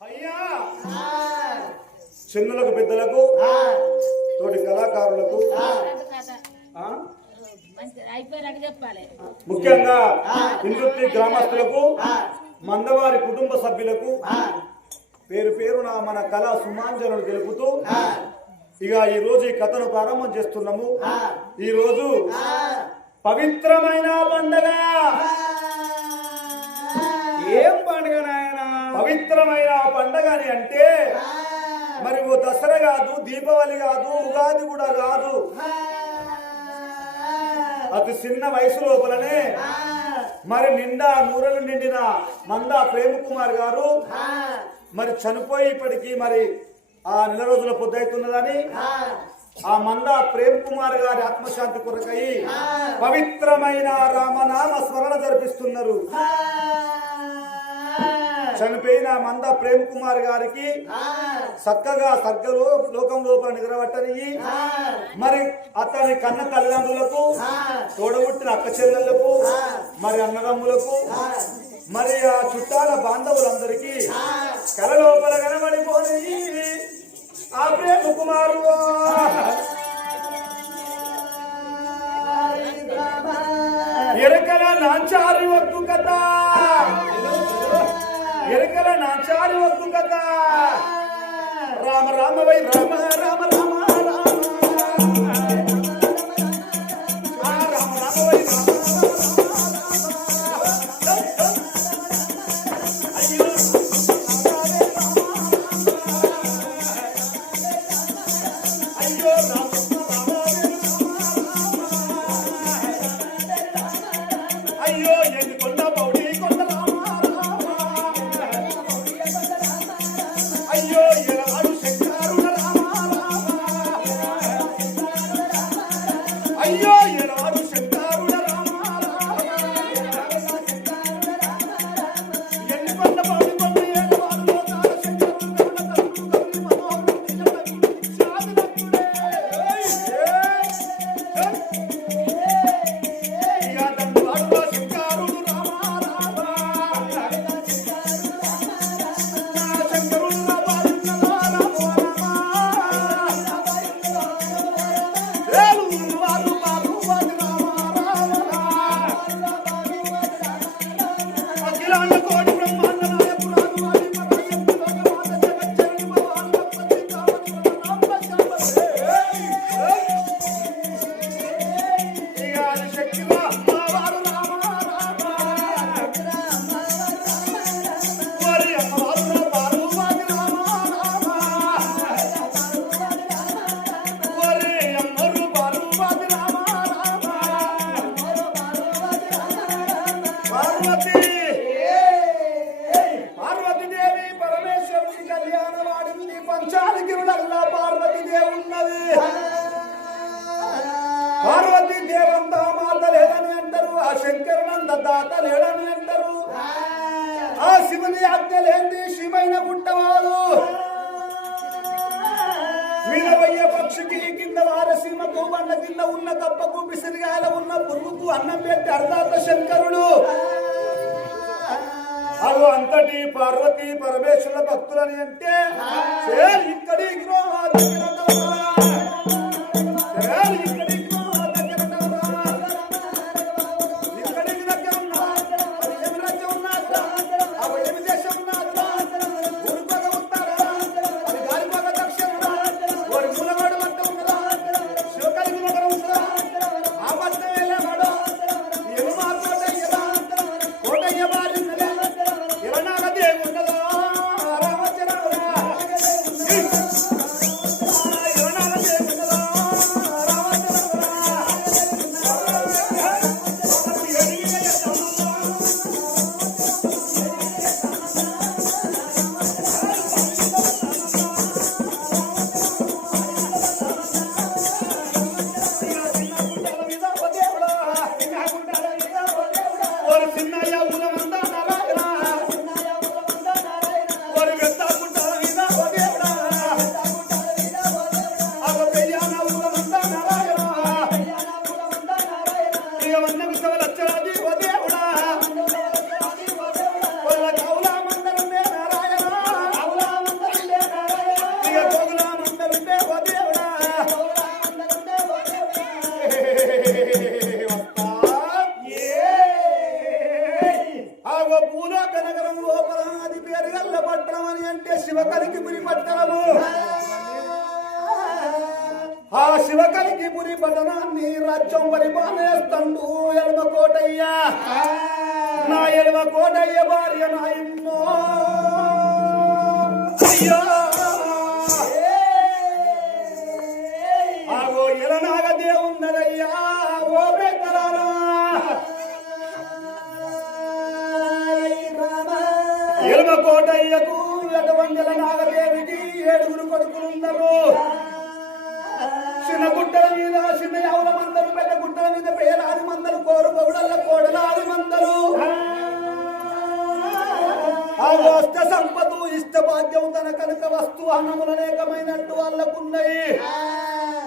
అయ్యా! చిన్నలకు పెద్దలకు తోటి కళాకారులకు ముఖ్యంగా ఇందుర్తి గ్రామస్తులకు మందవారి కుటుంబ సభ్యులకు పేరు పేరున మన కళా సుమాంజనులు తెలుపుతూ ఇక ఈ రోజు ఈ కథను ప్రారంభం చేస్తున్నాము. ఈ రోజు పవిత్రమైన పండగ! ఏం పవిత్రమైన పండగ అని అంటే మరి ఓ దసరా కాదు దీపావళి కాదు ఉగాది కూడా కాదు. అతి చిన్న వయసు లోపలనే మరి నిండా నూరలు నిండిన మందా ప్రేమ్ కుమార్ గారు మరి చనిపోయి ఇప్పటికి మరి ఆ నెల రోజుల పొద్దవుతున్నదని ఆ. మందా ప్రేమ్ కుమార్ గారి ఆత్మశాంతి కొరకై పవిత్రమైన రామనామ స్మరణ జరిపిస్తున్నారు. చనిపోయిన మంద ప్రేమ్ కుమార్ గారికి చక్కగా సర్గలో లోకం లోపల నిద్రపట్టని మరి అతని కన్న తల్లిదండ్రులకు తోడబుట్టిన అక్క చెల్లెళ్ళకు మరి అన్నదమ్ములకు మరి ఆ చుట్టాల బాంధవులందరికీ కల లోపల కనబడిపోయి ఆ ప్రేమ కుమారు. ఎరకల నాంచారి వద్దు కదా ఎరకల నాంచారి వద్దు కదా రామ రామ వై రామ రామ రామ అయ్యో అయ్యో రామ అయ్యో ఎన్ని కొండ పౌడి దాత లేడని అంటారు? ఆ. శివుని ఆజ్ఞ లేని శివైన గుట్టవాడు మీద పోయే పక్షికి కింద వారసీమకు బండ కింద ఉన్న కప్పకు బిసిరిగాల ఉన్న పురుగుకు అన్నం పెట్టి అర్ధార్థ శంకరుడు. అవు అంతటి పార్వతి పరమేశ్వర భక్తులని అంటే ఇక్కడి భూలోక నగరం లోపల అది పేరు గల్ల పట్టణం అని అంటే శివకలికి పురి పట్టణము. ఆ శివకలికి పురి పట్టణాన్ని రాజ్యం పరిపాలన ఎడమ కోటయ్య నా ఎడమ కోటయ్య భార్య నా ఇన్నో అయ్యో! గుట్టల మీద మందలు కోరు పౌడల్ల కోడలాది మందలు. ఆ వస్త సంపద ఇష్ట భాగ్యం తన కనుక వస్తు అన్నములు అనేకమైనట్టు వాళ్ళకున్నాయి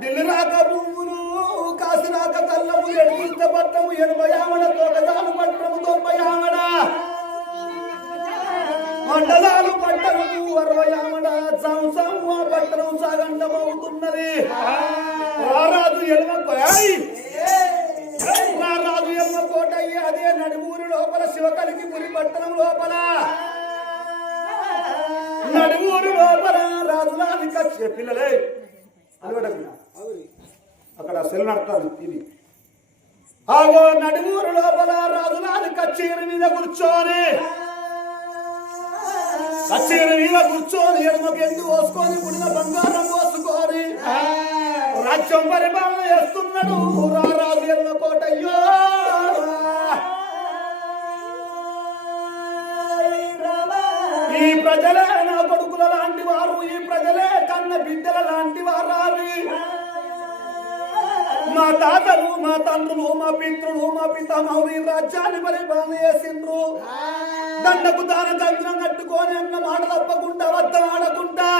ఢిల్లీ రాక భూములు కాసి రాక కళ్ళము ఎడుగుంత పట్టము ఎనభై ఆవడ తోటదాలు పట్టము తొంభై ఆవడ మండలాలు పట్టణము అరవై ఆమడ సంవత్సరం పట్టణం సాగంటమవుతున్నది. రారాజు ఎడమ శివకలికి పురి పట్టణం లోపల. నడుమూరి లోపల రాజులాని కచ్చే పిల్లలే. అక్కడ సెల్ నడతాను ఇది. ఆగో నడుమూరు లోపల రాజులాని కచ్చేరి మీద కూర్చొని. కచ్చేరి మీద కూర్చొని ఎండు పోసుకొని గుడిన బంగారం పోసుకొని. రాజ్యం పరిపాలన చేస్తున్నాడు. మా తాతలు మా తండ్రులు మా పితృలు మా పితామహులు ఈ రాజ్యాన్ని పరిపాలన చేసిండ్రు. దండకు దాన దండం కట్టుకొని అన్న మాట తప్పకుండా వద్దం ఆడకుండా.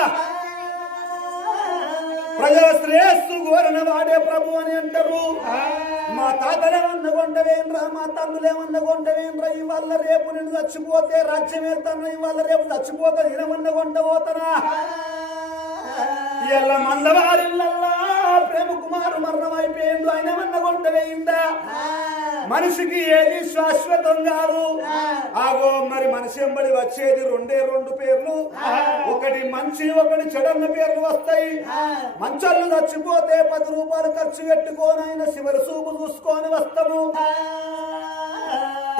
ప్రజల శ్రేయస్సు కోరిన వాడే ప్రభు అని అంటారు. మా తాతలేమన్న కొంటవేంద్రా మా తండ్రులేమన్న కొంటవేంద్రా ఇవాళ రేపు నేను చచ్చిపోతే రాజ్యం వెళ్తాను ఇవాళ రేపు చచ్చిపోతే నేనమన్న కొంట పోతానా? ఎల్ల మందవారిల్లల్లా ప్రేమ కుమారు మరణం అయిపోయిండు ఆయన మన్న కొంట వేయిందా మనిషికి ఏది శాశ్వతం కాదు. ఆగో మరి మనిషి ఎంబడి వచ్చేది రెండే రెండు పేర్లు. ఒకటి మంచి ఒకటి చెడన్న పేర్లు వస్తాయి. మంచోళ్ళు చచ్చిపోతే పది రూపాయలు ఖర్చు పెట్టుకొని ఆయన శివరి చూపు చూసుకొని వస్తాము.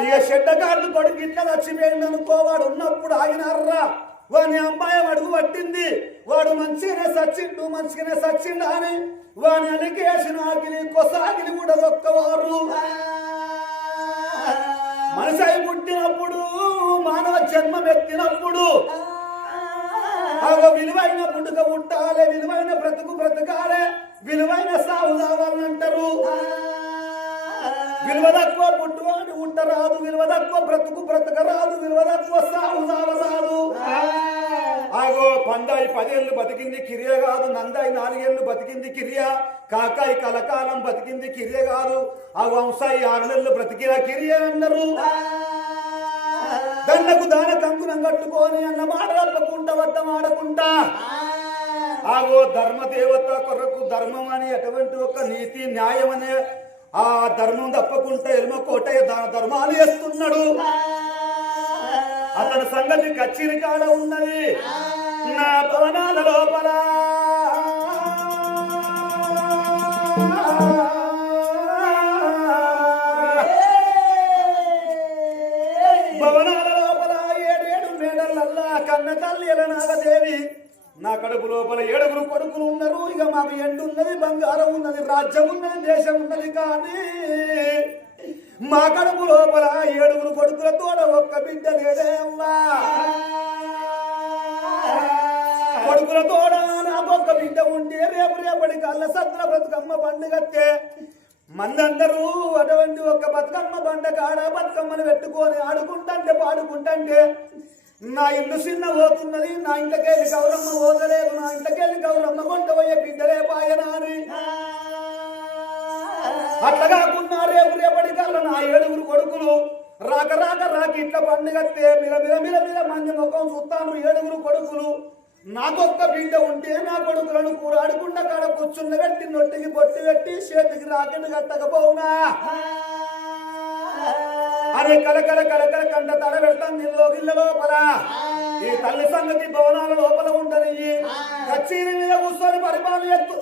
ఇక షెడ్డగాళ్ళు కొడుకు ఇట్లా చచ్చిపోయింది అనుకో వాడు ఉన్నప్పుడు ఆగినారా వాని అమ్మాయి అడుగు పట్టింది. వాడు మంచిగానే సచ్చిండు మంచిగానే సచ్చిండు అని వాని అలికేసిన ఆకిలి కొసాకిలి కూడా ఒక్కవారు మనిషి పుట్టినప్పుడు మానవ జన్మం ఎత్తినప్పుడు ఆగ విలువైన పుట్టుక పుట్టాలే విలువైన బ్రతుకు బ్రతకాలే విలువైన సాగు అంటారు విలువ తక్కువ పుట్టు అని ఉండరాదు విలువ తక్కువ బ్రతుకు బ్రతకరాదు విలువ తక్కువ సాగు సాగరాదు ఆగో పందాయి పదేళ్ళు బతికింది కిరియ కాదు నందాయి నాలుగేళ్ళు బతికింది కిరియ కాకాయి కలకాలం బతికింది కిరియ కాదు ఆ వంశాయి ఆరు నెలలు బ్రతికిన కిరియ అన్నారు. దండకు దాన కంకునం కట్టుకొని అన్న మాట తప్పకుండా వద్దం ఆడకుండా ఆగో ధర్మదేవత కొరకు ధర్మం అని అటువంటి ఒక నీతి న్యాయం అనే ఆ ధర్మం తప్పకుండా ఎల్మ కోటయ్య దాన ధర్మాలు చేస్తున్నాడు. అతని సంగతి కచ్చిరి కాడ ఉన్నది. నా భవనాల లోపల. రాజ్యం ఉన్నది దేశం ఉన్నది కానీ మా కడుపు లోపల ఏడుగురు కొడుకులతో ఒక్క బిడ్డ లేదే అమ్మా. కొడుకులతోడ నాకొక్క బిడ్డ ఉంటే రేపు రేపటి కళ్ళ సత్ర బతుకమ్మ పండుగత్తే మందందరూ అటువంటి ఒక్క బతుకమ్మ బండ కాడ బతుకమ్మను పెట్టుకొని ఆడుకుంటంటే పాడుకుంటంటే నా ఇల్లు చిన్న పోతున్నది నా ఇంట్లోకెళ్ళి గౌరమ్మ పోతలేదు నా ఇంట్లోకెళ్ళి గౌరమ్మ కొంట పోయే బిడ్డలే పాయనా అని అట్లా కాకుండా రేపు రేపటి కల్లా నా ఏడుగురు కొడుకులు రాక రాక రాక ఇట్లా పండుగత్తే మిల మిల మిల మిల మంది ముఖం చూస్తాను ఏడుగురు కొడుకులు. నాకొక్క బిడ్డ ఉంటే నా కొడుకులను కూరాడకుండా కాడ కూర్చున్న పెట్టి నొట్టికి పొట్టి పెట్టి చేతికి రాకెట్ కట్టకపోవునా? అని కలకల కలకల కంట తల పెడతాను నీళ్ళు గిల్ల లోపల. ఈ తల్లి సంగతి భవనాల లోపల ఉండని కచ్చీని మీద కూర్చొని పరిపాలన చేస్తూ!